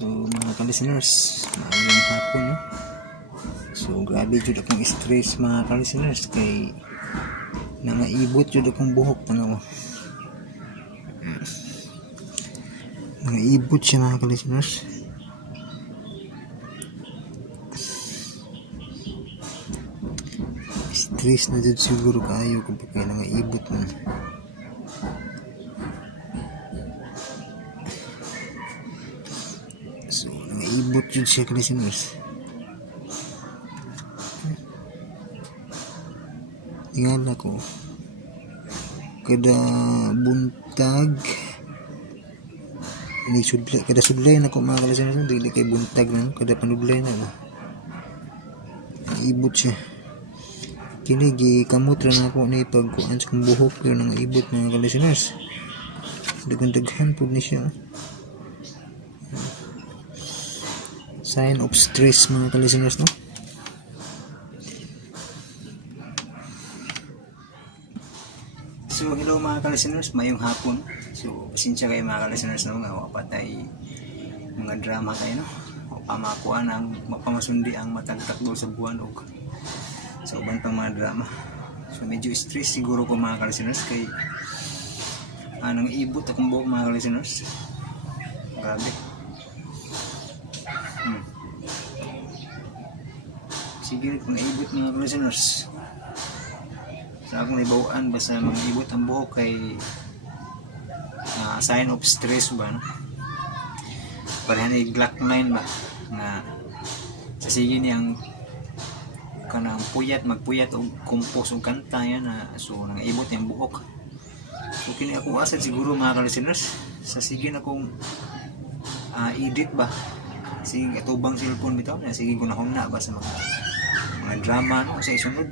So mga ka-listeners, maagang hapon no? So grabe jud akong stress mga ka-listeners kay nangaibot jud akong buhok tanaw. Nangaibot siya mga ka-listeners. Stress na jud siguro kaayo kapag kay nangaibot man. So nangaibot jud siya ka-listeners. Tingala ko kada buntag ini sudlay kada sudlay na ko mga ka-listeners, dili kay buntag na kada panudlay na ibot siya. Kini gikamot ra na ako ni pagkuan sa kong buhok pero nangaibot mga ka-listeners. Daghan pud ni siya. Sign of stress mga ka-listeners no. So hello mga ka-listeners, mayong hapon. So pasensya kayo mga ka-listeners no, nga wapatay mga drama kayo no. Pamakuan ang mapamasundi ang matagtakbo sa buwan o sa uban pang mga drama. So medyo stress siguro ko mga ka-listeners kay nang ibot akong buhok mga ka-listeners. Grabe. Sige kung ibot mga ka-listeners. Sa akong ibawaan basta mag-ibot ang buhok kay sign of stress ba no? Parehan ay black line ba na sa sige niyang kanang magpuyat og kumpos og kanta yan na so nangaibot yung buhok. So kini ako asad siguro mga ka-listeners sa sige na kong edit ba sige atubang cellphone bitaw na sige ko na ba sa mga drama no sa isunod.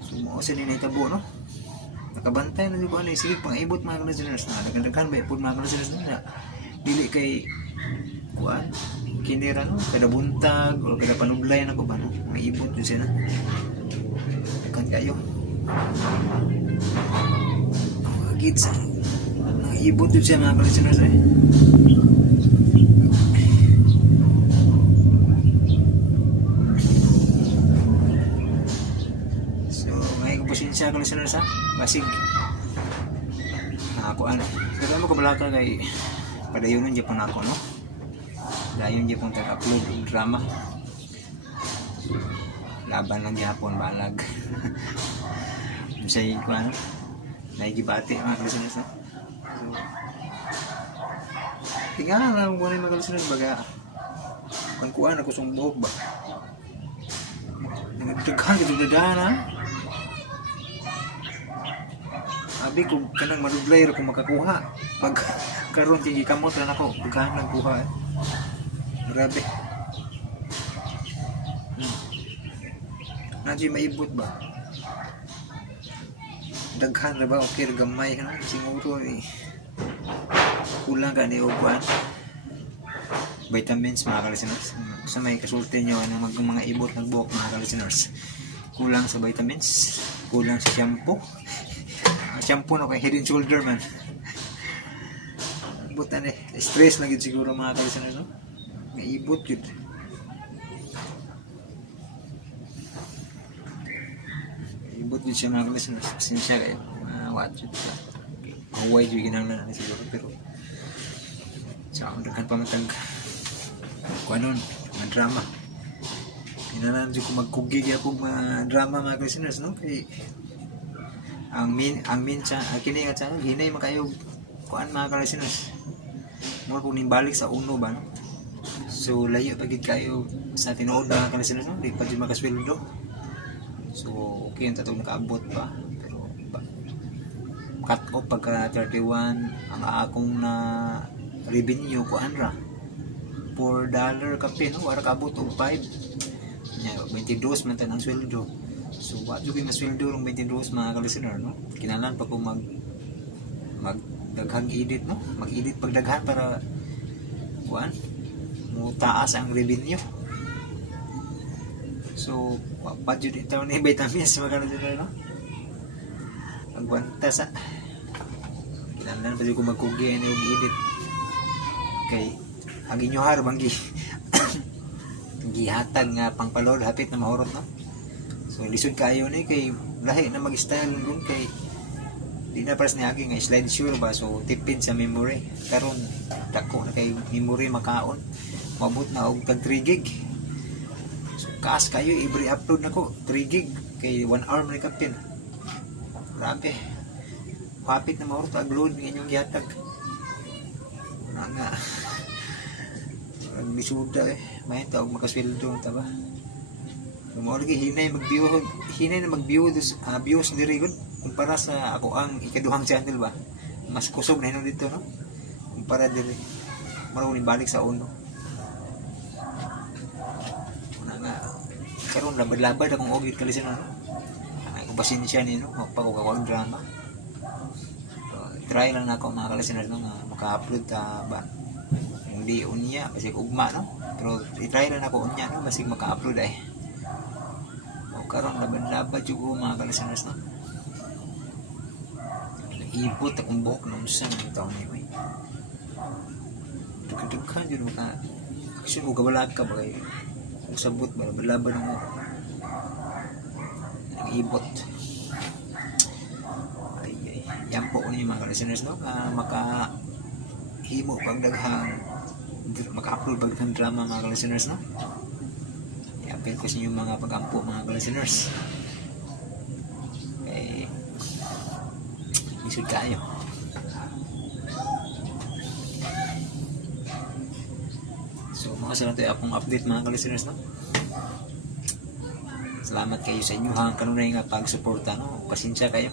So mo sa ninitabo no nakabantay na di ba ano sige pang-ibot mga ka-listeners na daghan ba ipod mga ka-listeners na dili kay kuan kinira no kada buntag o kada panuglay na ko ba no maibot yun siya na kan kayo agit sa maibot yun siya mga ka-listeners so ngayon ko po siya ka-listeners basig kuan pero mo kabalaka kay padayonon dyan po na ako no dayon di pong tag-upload ng drama laban lang Japon balag masay ko ano naigibati mga ka-listeners no? So tingnan lang kung ano yung mga ka-listeners baga kuan ako sa buhok ba nagdaghan ito dadahan ha abi kung kanang maduglay rin kung makakuha pag karon tinggi kamot lang ako daghan lang kuha grabe. Nandiyo maibot ba? Daghan na ba? Okay, gamay ka na. Siguro kulang ka ni Uguan. Vitamins mga ka-listeners. Sa may kasulti nyo ng mga ibot ng buhok mga ka-listeners. Kulang sa vitamins. Kulang sa shampoo. Shampoo na kay Head and Shoulder man. Butan stress lang yun siguro mga ka-listeners no? Naibot yun. Naibot yun siya mga ka-listeners. Pasensya kayo. Watch yun. Huwag yun ginang na siguro. Pero sa akong dagan pamatag kung ano, mga drama. Hinalaan dyan ko magkugig ako mga drama mga ka-listeners no? Kaya ang minsa kini nga sa hinay makayo kuan mga ka-listeners. Mura kung nimbalik sa uno ba no? So layo pagid kayo sa tinuod na ka-listeners no? Di pa dyan makasweldo. So okay yung tatong nakaabot pa. Pero cut off pagka 31 ang akong na revenue ko anra $4 kape no? Wala kaabot og 5 nya 22 man tanang sweldo. So what yung masweldo ng 22 mga ka-listener no? Kinalan pa ko magdaghang edit no? Mag-edit pagdaghan para kuan mo taas ang revenue. So budget ito ni vitamins mga ka-listener no? Agwanta sa kinalan pa ko magkugi ni og edit kay aginyohar banggi gihatag nga pangpalod hapit na mahurot no. So lisod kayo ni kay lahi na mag-style dun kay di na paras ni agi nga slide sure ba, so tipid sa memory karon dako na kay memory makaon mabot na og tag 3 gig. So kaas kayo every upload nako 3 gig kay 1 hour man kapin. Grabe. Hapit na mahurot ag load ng inyong gihatag. Nga ang bisuda may taog makasweldo ta ba. Mo lagi hinay na mag-view views diri gud kumpara sa ako ang ikaduhang channel ba. Mas kusog na hinon dito no. Kumpara diri. Maro ni balik sa uno. Nga karon labad-labad akong ogit kalisin no. Ay ko pasensya ni no, magpa ko ka drama. Try lang na ako mga kalisiners no, nga maka-upload ta ba hindi unya basig ugma no, pero i-try lang ako unya no basig maka-upload ay o karon laban-laban jud mga kalisiners no. Ibot akong buhok nung sa ng taon ni may dugkan jud maka action ko kabalag ka ba kay kung sabot ba laban mo ibot. Yan po ni mga listeners no, maka himo pag daghang maka-upload pag daghang drama mga listeners no. I-appeal ko sa inyo mga pagampo mga listeners. Okay. Isud kayo. So mga salamat akong update mga listeners no. Salamat kayo sa inyo hang kanunay nga pag-suporta no. Pasensya kayo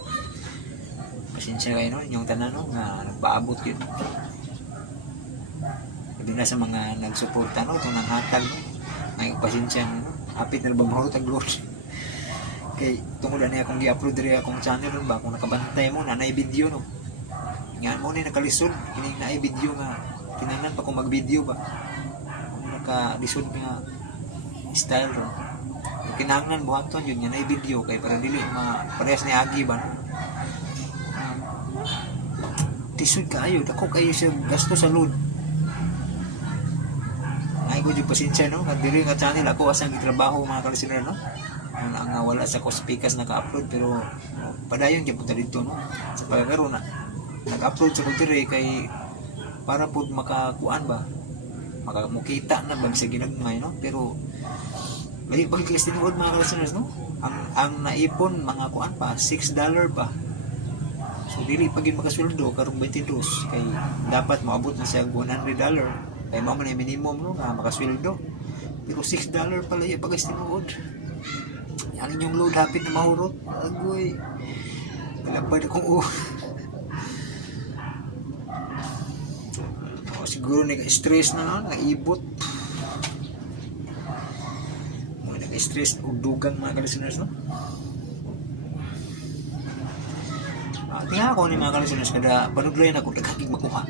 no, inyong tanan no, nga nagpaabot yun. Sabi na sa mga nagsuporta no, itong nanghatag no, ngayong pasensya no, hapit na ba mahurot ang load. Kay tungod na akong gi-upload rin akong channel no ba, kung nakabantay mo na video no. Nga mo na nakalisod, kining na video nga, kinanan pa kung mag-video ba. Nakalisod nga style ron. Kinahanglan buhaton yun nga na video kay para dili parehas ni Agi ba no. Tisod kayo, dako kayo sa gasto sa load. Ay ko yung pasensya no, diri nga channel ako asang gitrabaho mga kalistener no. Nga wala sa kospikas naka-upload pero padayon gyud punta dito no. Sa pagkaroon na nag-upload sa kultire kay para pud makakuan ba. Makamukita na bag sa ginagmay no, pero lahi pag tinuod mga kalisteners no. Ang naipon mga kuan pa $6 pa. So dili pagin makasweldo karong 22 kay dapat moabot na siya $100 kay mao man minimum no nga makasweldo. Pero $6 pala ya pag tinuod. Yan inyong load hapit na mahurot. Agoy. Kalabad akong siguro nag-stress na naibot. Mo nag-stress og dugang mga kalisteners no. Tingnan ako ni mga kalisteners kada panudlay na ko daghan makuha.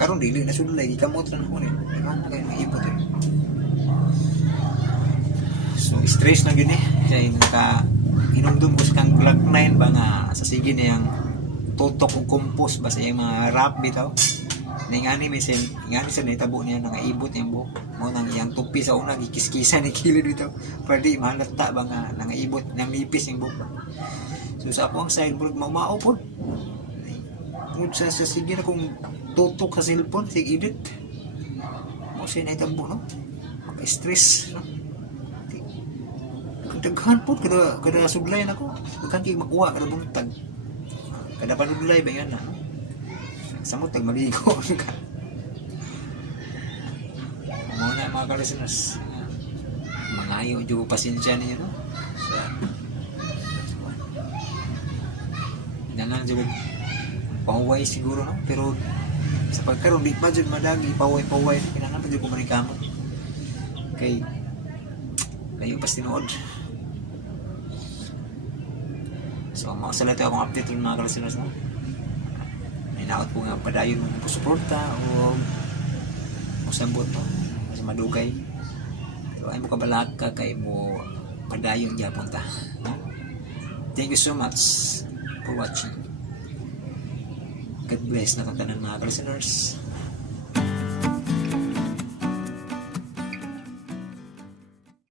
Karon dili na sudlay gikamot ra nako ni. Ano kay naibot eh. So stress na gyud eh. Kay naka inumdum ko sa kang Glock 9 ba nga sa sige niyang tutok og compose ba sa iyang mga rap bitaw. Ningani misen ngani sa nitabo niya nangaibot yung buhok mo nang iyang tupi sa una gikiskisan ni kilid bitaw. Pwede mahalata ba nga nangaibot nang nipis yung buhok ba. So sa akong sideboard mamao po. Kung sa sige na kung tutok sa cellphone, sige edit. Mo siya na itabo, no? Maka-stress, no? Daghan po, kada suglay na ko. Daghan kayo makuha, kada buntag. Kada panuglay ba yan, no? Samot, tagmaligo ka. Muna mga kalisteners. Mangayo, yung pasensya niyo, no? So, danan jud pahuway siguro no, pero sa pagkaroon di pa jud madagi pahuway kinahanglan pa jud ko manikamot kay layo pas tinuod. So mao sa lato akong update ng mga kalisteners no. Inaot ko nga padayon mo suporta o musabot no mas madugay pero ay mo kabalag ka kay mo padayon gyapon ta no? Thank you so much for watching. God bless na katanan mga listeners.